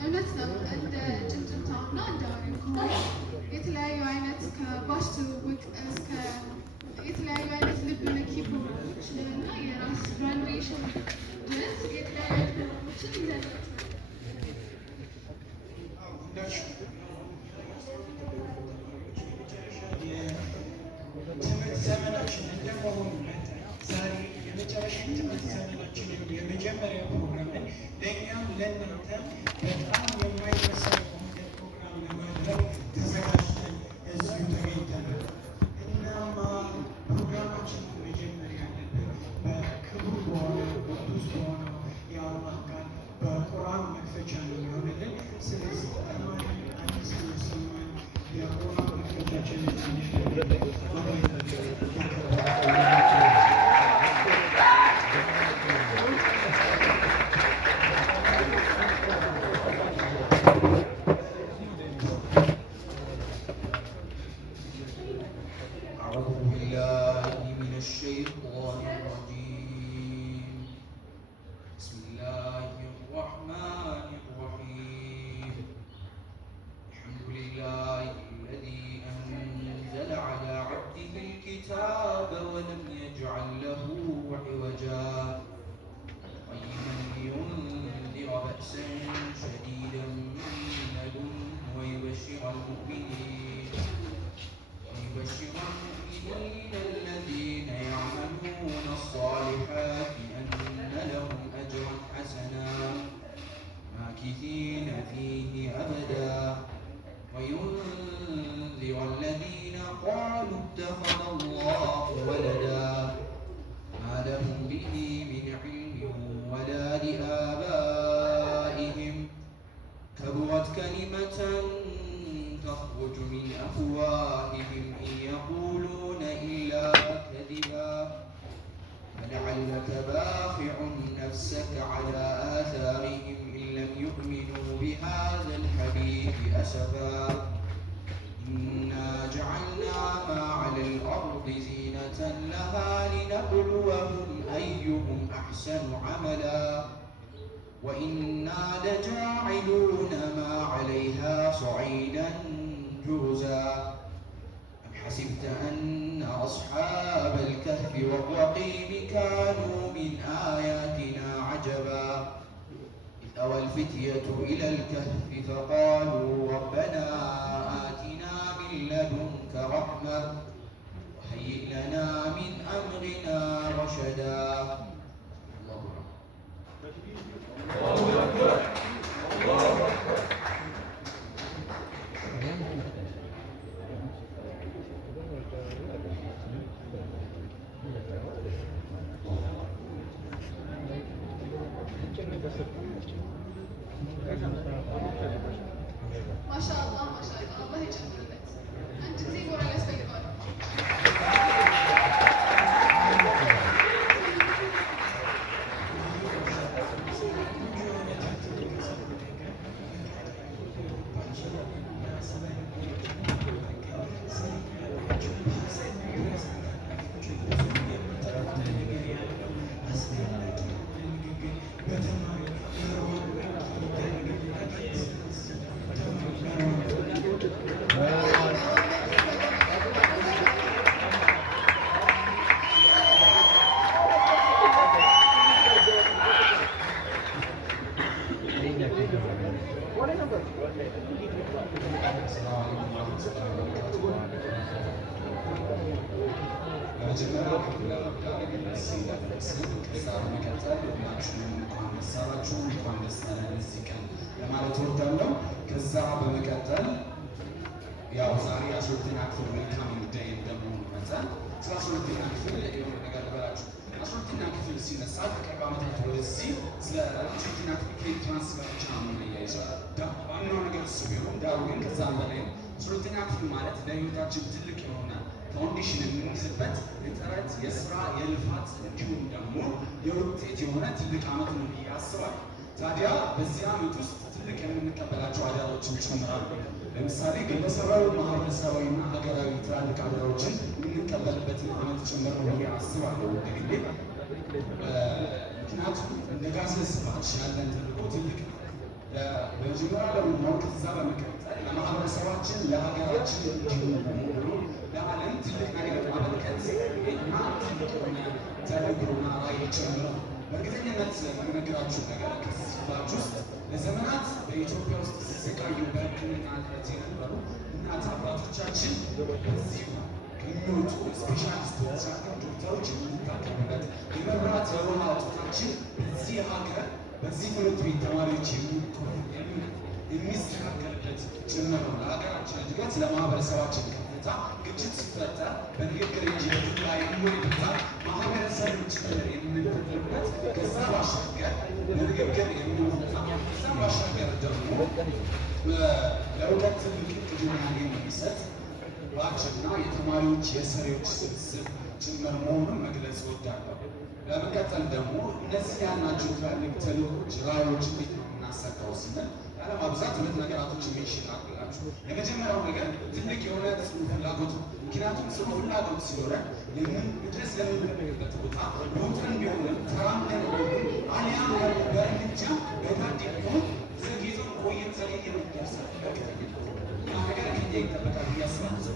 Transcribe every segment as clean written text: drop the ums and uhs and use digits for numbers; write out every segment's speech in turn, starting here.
እውነት ነው። እንደ ጭምጭምታና እንደ ወሬ የተለያዩ አይነት ከባሽ ትውውቅ እስከ የተለያዩ አይነት ልብ ነክ ፕሮግራሞችን እና የራስ ግራጁዌሽን ድረስ የተለያዩ አይነት ፕሮግራሞችን ይዘናል። ትምህርት ዘመናችን እንደመሆኑ መጠን ዛሬ የመጨረሻ ትምህርት ዘመናችን የመጀመሪያ ፕሮግራም ላይ ለእኛም ለእናንተም በጣም የማይረሳ የሆነ ፕሮግራም ለማድረግ ተዘጋጅተን እዚሁ ተገኝተናል። እናማ ፕሮግራማችንን መጀመር ያለብን በክቡር በሆነ ቅዱስ በሆነው የአላህ ቃል በቁርአን መክፈቻ ነው የሚሆንልን። ስለዚህ ተማሪ አዲስ መስማን የቁርአን መክፈቻችንን ولم يجعل له عوجا قيما لينذر بأسا شديدا من لدنه ويبشر المؤمنين الذين يعملون الصالحات أن لهم أجرا حسنا ماكثين فيه أبدا وينذر الذين قالوا اتخذ الله ولدا ما لهم به من علم ولا لآبائهم كبرت كلمة تخرج من أفواههم إن يقولون إلا كذبا فلعلك باخع نفسك على آثارهم إن لم يؤمنوا بهذا الحديث أسفا إنا جعلنا ما على الأرض زينة لها لنبلوهم أيهم أحسن عملا وإنا لجاعلون ما عليها صعيدا جرزا أم حسبت أن أصحاب الكهف والرقيم كانوا من آياتنا عجبا إذ أوى الفتية إلى الكهف فقالوا ربنا آتنا من لدنك رحمة وهيئ لنا من أمرنا رشدا. الله أكبر. الله أكبر. ما شاء الله ما شاء الله الله يجملك. أنت زي ورا الأسبوع. ለማለት እወዳለሁ። ከዛ በመቀጠል ያው ዛሬ 12ኛ ክፍል መልካም ጉዳይ እንደመሆኑ መጠን ስለ 12ኛ ክፍል የሆነ ነገር ልበላችሁ። 12ኛ ክፍል ሲነሳ ከቅርብ ዓመታት ወደዚህ ስለ 12ኛ ክፍል ከኢንትራንስ ጋር ብቻ ነው የምንያይዘው። ዋናው ነገር እሱ ቢሆን ዳሩ ግን ከዛም በላይ ነው። 12ኛ ክፍል ማለት ለህይወታችን ትልቅ የሆነ ፋውንዴሽን የምንይዝበት የጥረት የስራ የልፋት እንዲሁም ደግሞ የውጤት የሆነ ትልቅ ዓመት ነው ብዬ አስባለሁ። ታዲያ በዚህ ዓመት ውስጥ ትልቅ የምንቀበላቸው አደራዎችን ይጨምራሉ። ለምሳሌ ግለሰባዊ፣ ማህበረሰባዊ እና ሀገራዊ ትላልቅ አደራዎችን የምንቀበልበትን ዓመት ጭምር ነው ብዬ አስባለሁ። እንግዲህ ምክንያቱም እንደ ጋዜስ ባች ያለን ተልዕኮ ትልቅ ነው። በመጀመሪያ ለመሆን ከዛ በመቀጠል ለማህበረሰባችን ለሀገራችን እንዲሁም ደግሞ ለዓለም ትልቅ ነገር ማበርከት እና ትልቅ የሆነ ተልዕኮና ራዕይ ጭምር ነው። በእርግጠኝነት የምነግራችሁ ነገር ከዚህ ባች ውስጥ ለዘመናት በኢትዮጵያ ውስጥ ሲሰቃዩ በሕክምና እጥረት የነበሩ እናት አባቶቻችን በዚሁ የሚወጡ ስፔሻሊስቶች ዶክተሮች የምንታከምበት የመብራት የሆነ አውቶታችን በዚህ ሀገር በዚህ ትምህርት ቤት ተማሪዎች የሚስተካከልበት ጭምር ነው። ለሀገራችን እድገት ለማህበረሰባችን ከፍታ ግጭት ሲፈጠር በንግግር እንጂ በዱላ የማይፈታ ማህበረሰብ ጭምር የምንፈጥርበት ከዛ ባሻገር በንግግር የምንፈታ ከዛ ባሻገር ደግሞ ለእውቀት ትልቅ ቅድሚያ የሚሰጥ ባችና የተማሪዎች የሰሪዎች ስብስብ ጭምር መሆኑን መግለጽ እወዳለሁ። በመቀጠል ደግሞ እነዚህ ያልናቸው ትላልቅ ተልዕኮች ራዕዮች እንዴት ነው የምናሳካው ስንል ያለማብዛት ሁለት ነገራቶችን ሜንሽን ላድርግላችሁ። የመጀመሪያው ነገር ትልቅ የሆነ ጽኑ ፍላጎት ነው። ምክንያቱም ጽኑ ፍላጎት ሲኖረን ድረስ ለምንፈልግበት ቦታ በውጥን ቢሆንም ተራምደን ቢሆንም አሊያም በእርምጃ በታድ ቢሆን ዘግይተን ቆየን ዘገየን ይደርሳል። ያ ነገር ከኛ ይጠበቃል ብዬ አስባለሁ።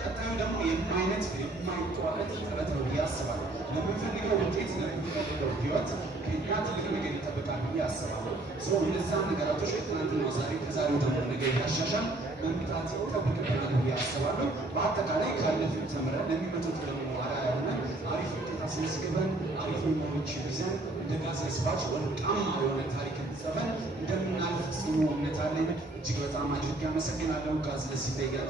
ቀጣዩ ደግሞ የማይነት የማይቋረጥ ጥረት ነው ብዬ አስባለሁ። ለምንፈልገው ውጤት ለምንፈልገው ህይወት ከኛ ትልቅ ነገር ይጠበቃል ብዬ አስባለሁ። እነዛን ነገራቶች ከትናንትና ዛሬ ከዛሬው ደግሞ ነገ እያሻሻል መምጣት ይጠበቅብናል ብዬ አስባለሁ። በአጠቃላይ ካለፍን ተምረን ለሚመጡት ደግሞ አርአያ ሆነን አሪፍ ውጤት አስመዝግበን አሪፍ ሜሞሪዎች ይዘን እንደ ጋዜስ ባች ወርቃማ የሆነ ታሪክ ጽፈን እንደምናልፍ ጽኑ እምነት አለኝ። እጅግ በጣም አድርጌ አመሰግናለሁ። ጋዜስ ይጠይቃል።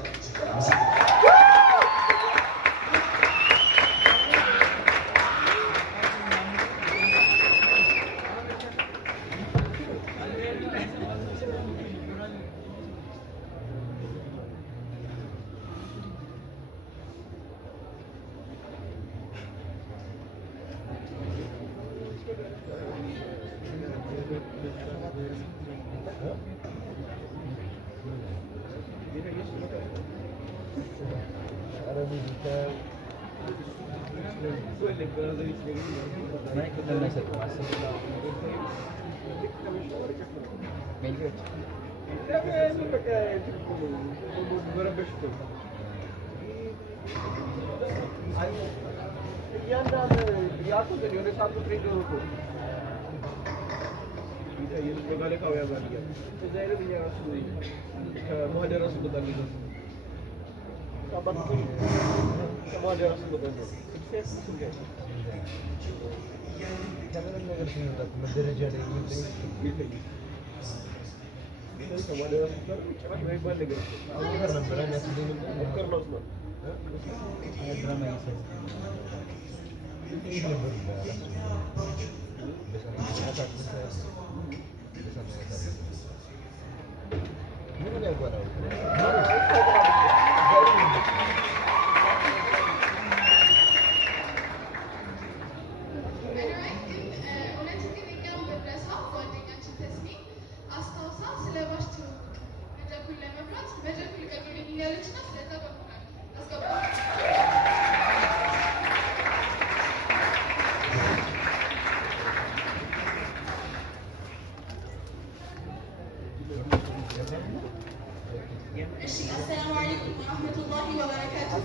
السلام عليكم ورحمة الله وبركاته.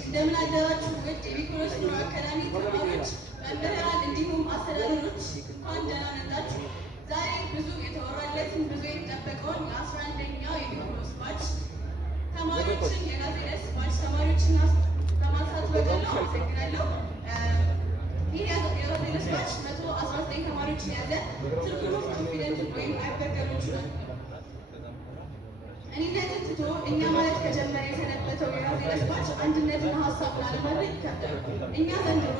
እንደምን አደራችሁ ውድ የኒኮላስ ኑሮ አካዳሚ ተማሪዎች፣ መምህራን እንዲሁም አስተዳደሮች እንኳን ደህና መጣችሁ። ዛሬ ብዙ የተወራለትን ብዙ የተጠበቀውን የ11ኛው የኒኮላስ ባች ተማሪዎችን የጋዜስ ባች ተማሪዎችን በማንሳት በቀላው አመሰግናለሁ። ይህ የጋዜስ ባች 119 ተማሪዎችን የያዘ ትርጉሙ ኮንፊደንት ወይም አይበገሮች ናቸው። እኔነትን ትቶ እኛ ማለት ከጀመረ የሰነበተው የጋዜስ ባች አንድነትና ሀሳብን አለማድረግ ይከብዳል። እኛ ዘንድሮ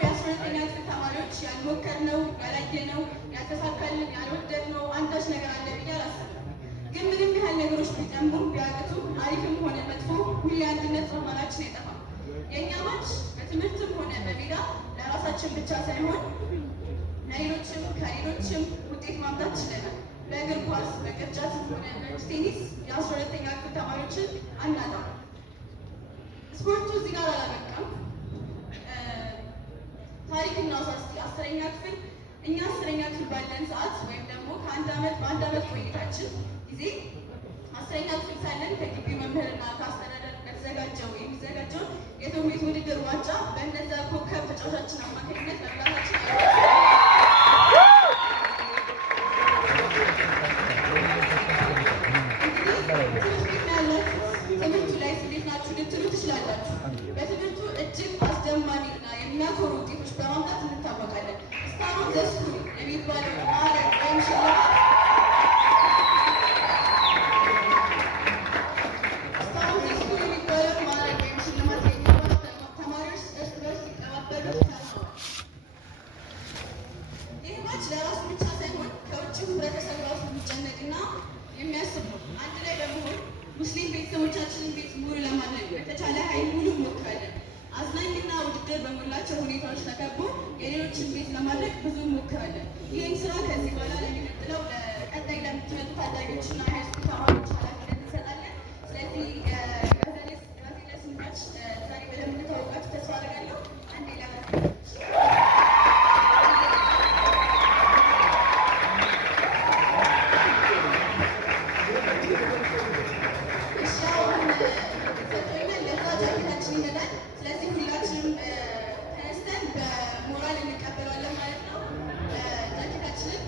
የ12ኛ ክፍል ተማሪዎች ያልሞከርነው፣ ያላየነው፣ ያልተሳካልን፣ ያልወደድነው አንዳች ነገር አለ ብዬ አላስብም። ግን ምንም ያህል ነገሮች ቢጠሙ ቢያቅቱ አሪፍም ሆነ መጥፎ ሁሌ አንድነት በመሃላችን አይጠፋም። የእኛ ማች በትምህርትም ሆነ በሜዳ ለራሳችን ብቻ ሳይሆን ለሌሎችም ከሌሎችም ውጤት ማምጣት ችለናል። በእግር ኳስ፣ በቅርጫትም ሆነ በእጅ ቴኒስ የ12ኛ ክፍል ተማሪዎችን አናጣም። ስፖርቱ እዚህ ጋር አላበቃም። ታሪክና ውሳስቲ 10ኛ ክፍል እኛ 10ኛ ክፍል ባለን ሰዓት ወይም ደግሞ በአንድ ዓመት ቆይታችን ጊዜ 10ኛ ክፍል ሳለን ከግቢ መምህርና ከአስተዳደር የሚዘጋጀው የትምህርት ውድድር ዋንጫ በእነዛ ኮከብ ተጫዋቾቻችን አማካኝነት መብላታችን ትምህርቱ ላይ እንዴት ናችሁ ልትሉ ትችላላችሁ። በትምህርቱ እጅግ አስደማሚና የሚያኮሩ ውጤቶች በማምጣት እንታወቃለን። እስካሁን ዘስኩል የሚባለው ማዕረግ ወይም ሽልማት ተማሪዎች እርስ በርስ ሲቀባበሉ ተርፈዋል። ይህ ማች ለራሱ ብቻ ሳይሆን ከውጭ ህብረተሰብ ራሱ የሚጨነቅና የሚያስብ ነው። አንድ ላይ በመሆን ሙስሊም ቤተሰቦቻችንን ቤት ሙሉ ለማድረግ በተቻለ ኃይል ሙሉ እንሞክራለን። አዝናኝና ውድድር በሞላቸው ሁኔታዎች ተከቦ የሌሎችን ቤት ለማድረግ ብዙ እንሞክራለን። ይህም ስራ ከዚህ በኋላ ለሚቀጥለው ለቀጣይ ለምትመጡ ታዳጊዎችና ሃይስኩል ተማሪዎች ኃላፊነት እንሰጣለን። ስለዚህ ጋዜለስ ማች ዛሬ በደንብ እንድታወቃችሁ ተስፋ አደርጋለሁ። አንዴ ስለዚህ ሁላችንም ተነስተን በሞራል እንቀበለዋለን ማለት ነው። ጃኬታችንን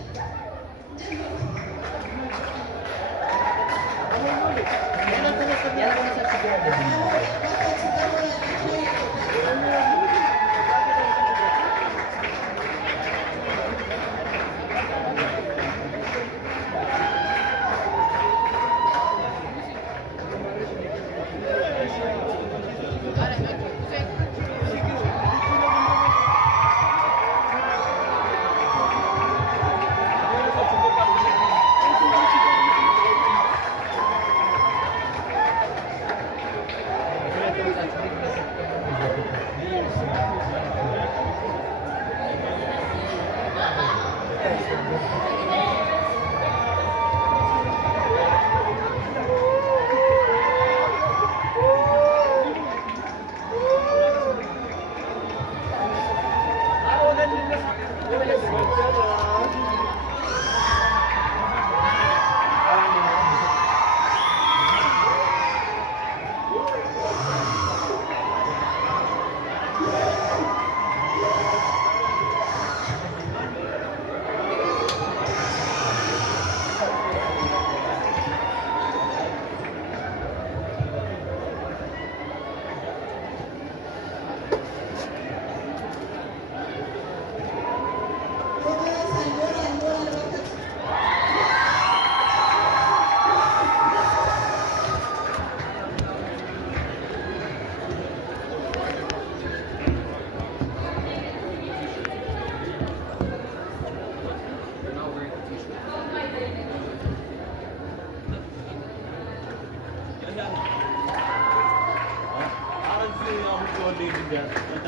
ወጣ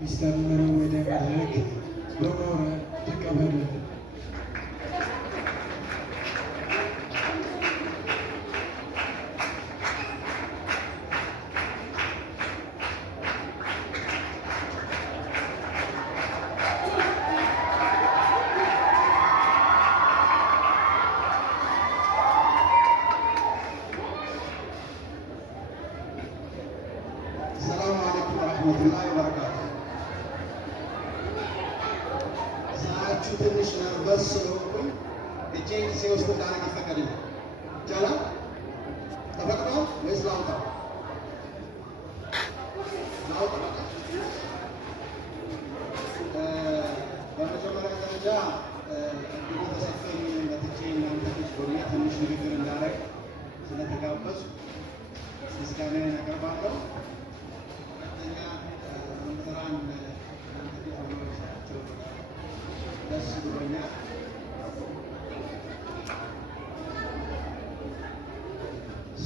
ሚስተር ምነው ወደ መድረክ በኖረ ተቀበሉልን። ሰላም አለይኩም ወራህመቱላሂ ወበረካቱ። ሳያችሁ ትንሽ ነርቨስ ስለሆንኩኝ እጄን ጊዜ ውስጥ እንዳደርግ ይፈቀድልኝ ይቻላል? ተፈቅዷል ወይስ ላውጣ? ላውጣ። በመጀመሪያ ደረጃ እድሉ ተሰጥቶኝ መጥቼ እናንተ ፊት ሆኜ ትንሽ ንግግር እንዳደርግ ስለተጋበዝኩ ምስጋናዬን አቀርባለሁ። ሁለተኛ መምህራን ደስ ብሎኛል።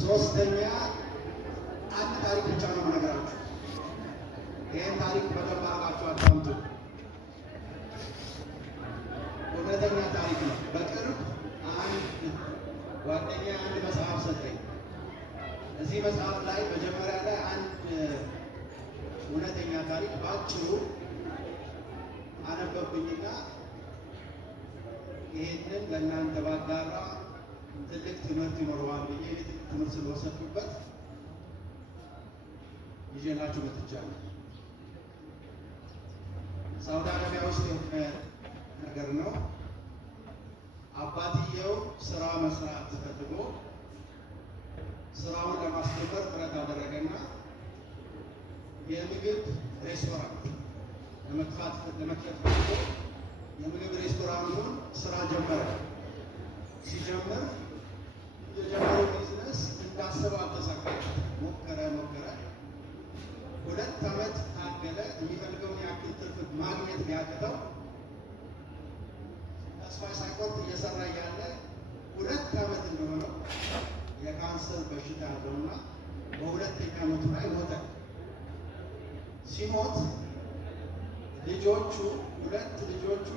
ሶስተኛ አንድ ታሪክ ብቻ ነው የምነግራችሁ። ይህን ታሪክ በደንብ አድርጋችሁ አዳምጡ። እውነተኛ ታሪክ ነው። በቅርብ አንድ ጓደኛ አንድ መጽሐፍ ሰጠኝ። እዚህ መጽሐፍ ላይ መጀመሪያ ላይ አንድ እውነተኛ ታሪክ በአጭሩ አነበብኩኝና ይሄንን ለእናንተ ባጋራ ትልቅ ትምህርት ይኖረዋል ብዬ ትልቅ ትምህርት ስለወሰድኩበት ይዤላችሁ መጥቻለሁ። ሳውዲ አረቢያ ውስጥ የሆነ ነገር ነው። አባትየው ስራ መስራት ፈልጎ ስራውን ለማስጀመር ጥረት አደረገና የምግብ ሬስቶራንት ለመክፈት ፈልጎ የምግብ ሬስቶራንቱን ስራ ጀመረ። ሲጀምር የጀመረው ቢዝነስ እንዳሰበው አልተሳካለትም። ሞከረ 2 ዓመት ታገለ። የሚፈልገውን ያክል ትርፍ ማግኘት ቢያቅተው ተስፋ ሳይቆርጥ እየሰራ እያለ 2 ዓመት እንደሆነው የካንሰር በሽታ ያለውና በ2ኛ ዓመቱ ላይ ሞተ። ሲሞት ልጆቹ 2 ልጆቹ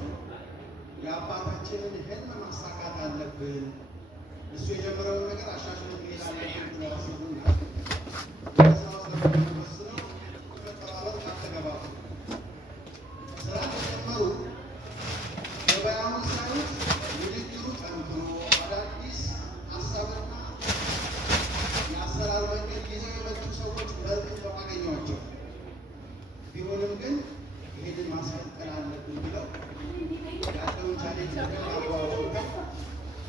የአባታችንን ህልም ማሳካት አለብን፣ እሱ የጀመረውን ነገር አሻሽሎ መሄድ አለብን ብለው አስቡና ወስነው በተባለው ካተገባቡ ስራ ተጀመሩ። ገበያውን ሳይሆን ውድድሩ ጠንክሮ አዳዲስ ሀሳብና የአሰራር መንገድ ይዘው የመጡ ሰዎች በእርግጥ በማገኘዋቸው ቢሆንም ግን ይሄንን ማስቀጠል አለብን ብለው ያለውን ቻሌንጅ አጓጉተው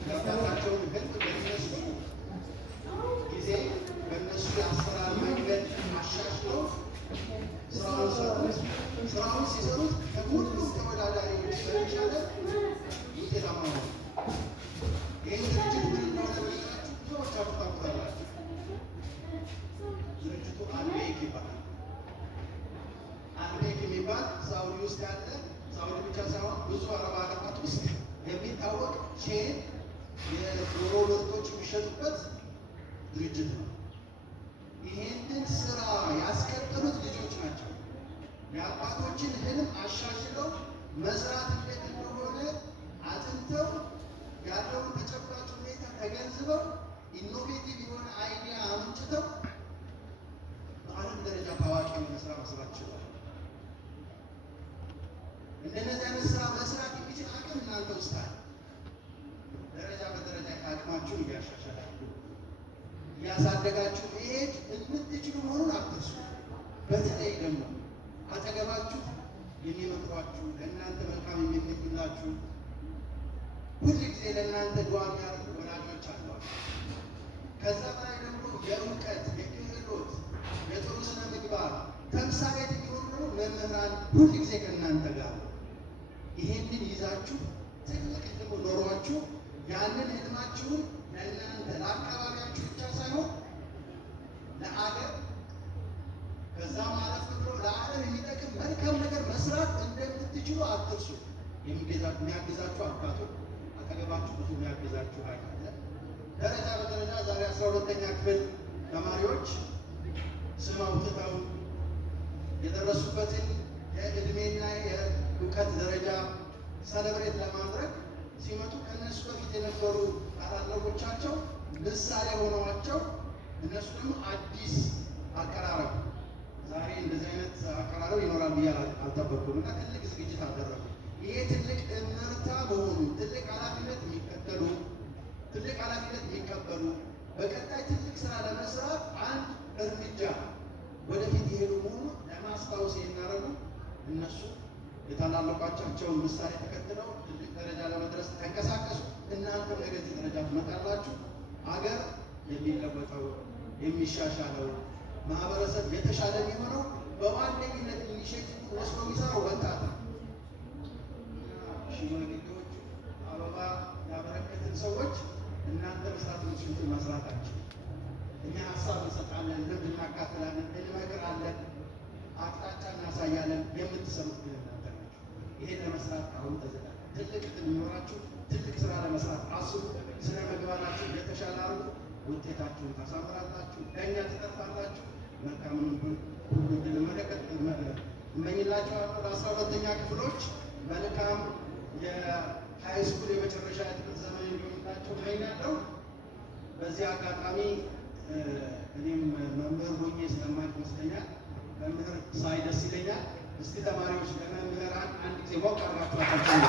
የአባታቸውን ህልም በእነሱ ጊዜ በእነሱ የአሰራር መንገድ አሻሽለው ስራውን ሰሩት። ስራውን ሲሰሩት ከሁሉም ተወዳዳሪዎች በተሻለ ውጤታማ ሆኑ። ይህን ድርጅት ምን እንደሆነ በልጣችሁ ብዙዎቻችሁ ታውቁታላችሁ። ድርጅቱ አልቤክ ይባላል። አልቤክ የሚባል ሳውዲ ውስጥ ያለ ሳውዲ ብቻ ሳይሆን ብዙ አረብ ሀገራት ውስጥ የሚታወቅ ቼን የዶሮ ምርቶች የሚሸጡበት ድርጅት ነው። ይሄንን ስራ ያስቀጠሉት ልጆች ናቸው። የአባቶችን ህልም አሻሽለው መስራት እንዴት እንደሆነ አጥንተው ያለውን ተጨባጭ ሁኔታ ተገንዝበው ኢኖቬቲቭ የሆነ አይዲያ አምንጭተው በዓለም ደረጃ ታዋቂ የሆነ ስራ መስራት ችሏል። እንደነዚህ አይነት ስራ መስራት የሚችል አቅም እናንተ ውስጥ አለ። ደረጃ በደረጃ አቅማችሁን እያሻሻላችሁ እያሳደጋ እያደረጋችሁ መሄድ የምትችሉ መሆኑን አትርሱ። በተለይ ደግሞ አጠገባችሁ የሚመክሯችሁ ለእናንተ መልካም የሚመኙላችሁ ሁል ጊዜ ለእናንተ ዱዓ የሚያደርጉ ወላጆች አሏችሁ። ከዛ በላይ ደግሞ የእውቀት የክህሎት የጥሩ ስነ ምግባር ተምሳሌት የሚሆኑ ደግሞ መምህራን ሁል ጊዜ ከእናንተ ጋር ነው። ይሄንን ይዛችሁ ትልቅ ህልም ኖሯችሁ ያንን ህልማችሁን ለእናንተ ለአካባቢያችሁ ብቻ ሳይሆን ለአገር ከዛም አለፍ ብሎ ለዓለም የሚጠቅም መልካም ነገር መስራት እንደምትችሉ አትርሱ። የሚያግዛችሁ አባቶች አጠገባችሁ ብዙ የሚያግዛችሁ አለ። ደረጃ በደረጃ ዛሬ 12ኛ ክፍል ተማሪዎች ስም አውጥተው የደረሱበትን የእድሜና የእውቀት ደረጃ ሰለብሬት ለማድረግ ሲመጡ ከእነሱ በፊት የነበሩ ታላላቆቻቸው ምሳሌ ሆነዋቸው እነሱ ደግሞ አዲስ አቀራረብ ዛሬ እንደዚህ አይነት አቀራረብ ይኖራል ብዬ አልጠበቅኩም እና ትልቅ ዝግጅት አደረጉ። ይሄ ትልቅ እመርታ መሆኑ ትልቅ ኃላፊነት የሚከተሉ ትልቅ ኃላፊነት የሚቀበሉ በቀጣይ ትልቅ ስራ ለመስራት አንድ እርምጃ ወደፊት የሄዱ መሆኑ ለማስታወስ የሚያደርጉ እነሱ የታላላቆቻቸውን ምሳሌ ተከትለው ትልቅ ደረጃ ለመድረስ ተንቀሳቀሱ። እናንተም ነገ እዚህ ደረጃ ትመጣላችሁ። አገር የሚለወጠው የሚሻሻለው ማህበረሰብ የተሻለ የሚሆነው በዋነኝነት ኢኒሼቲቭ ወስዶ የሚሰራው ወጣት ነው። ሽማግሌዎች አበባ ያበረከትን ሰዎች እናንተ መስራት የምትችሉትን መስራታችን እኛ ሀሳብ እንሰጣለን፣ ልምድ እናካፍላለን፣ እንመክራለን፣ አቅጣጫ እናሳያለን። የምትሰሩት ግን እናንተ ናችሁ። ይሄን ለመስራት አሁን ተዘጋጁ። ትልቅ የሚኖራችሁ ትልቅ ስራ ለመስራት አስቡ። ስነ ምግባራችሁ የተሻለ አድርጉ። ውጤታችሁን ታሳምራላችሁ፣ ለእኛ ትጠርፋላችሁ። መልካምን ሁሉ እንድንመለከት እመኝላችኋለሁ። ለ12ኛ ክፍሎች መልካም የሃይ ስኩል የመጨረሻ የትምህርት ዘመን እንዲሆንላቸው እመኛለሁ። በዚህ አጋጣሚ እኔም መምህር ሆኜ ስለማቅ ይመስለኛል መምህር ሳይ ደስ ይለኛል። እስቲ ተማሪዎች ለመምህራን አንድ ጊዜ ሞቅ አድርጋችሁ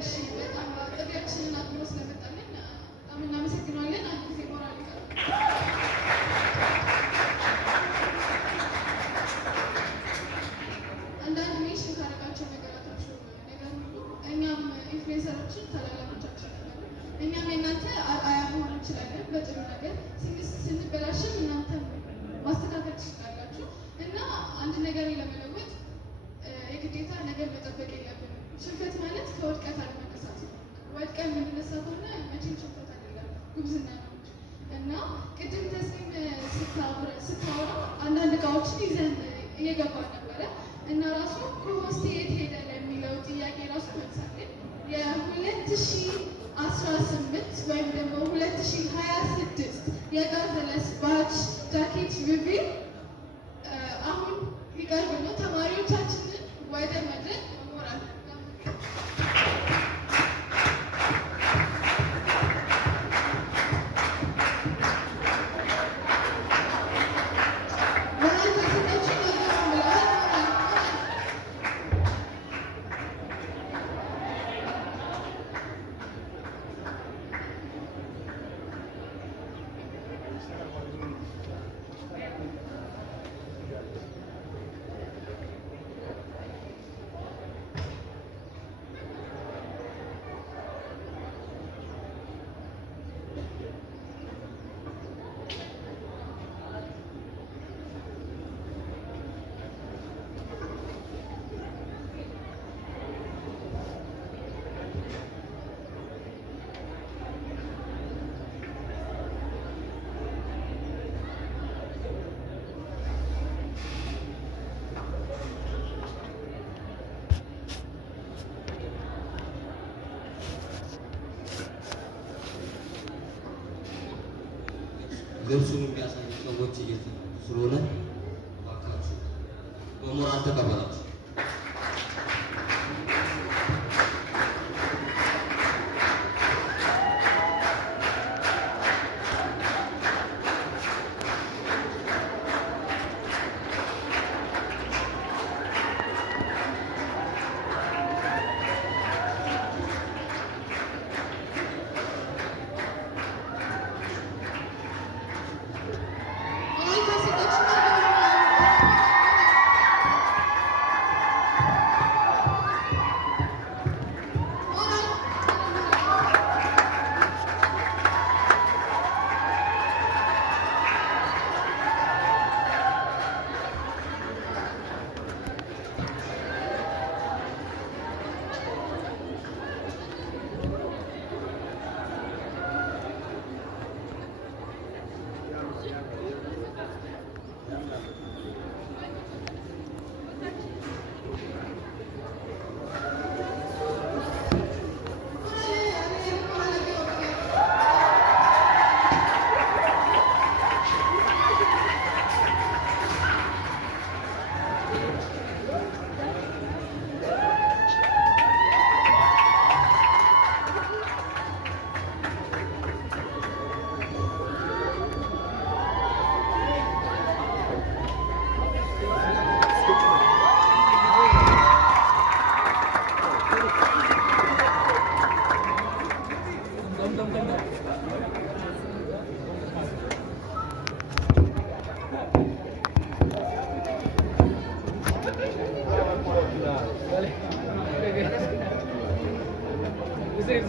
እሺ፣ በጣም ጥሪያችንን አክብሮ ስለመጣልን በጣም እናመሰግናለን። አንድ ጊዜ ሞራል ይቀር አንዳንድ ሜንሽን ካደረጋቸው ነገራቶች ነገር ሁሉ እኛም ኢንፍሉዌንሰሮችን ታላላቆቻችን ነበር። እኛም የእናንተ አርአያ መሆን እንችላለን። በጥሩ ነገር ስንበላሽም እናንተም ማስተካከል ትችላላችሁ እና አንድ ነገር ለመለወጥ የግዴታ ነገር መጠበቅ የለብንም። ሽንፈት ማለት ከውድቀት አለመነሳት ነው። ወድቀን የምንነሳ ከሆነ መቼም ሽንፈት አይደለም፣ ጉብዝና ነው እና ቅድም ተስሊም ስታወራ አንዳንድ እቃዎችን ይዘን እየገባን ነበረ እና ራሱ ከሆስቴ የት ሄደ ለሚለው ጥያቄ ራሱ መልሳለን። የ2018 ወይም ደግሞ 2026 የጋዘለስ ባች ጃኬት ሪቪው አሁን ሊቀርብ ነው። ተማሪዎቻችንን ወደ መድረክ ሞራል ልብሱን የሚያሳዩ ሰዎች እየተመጡ ስለሆነ እባካችሁ በሞራል ተቀበላችሁ።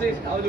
አሪፍ አሁን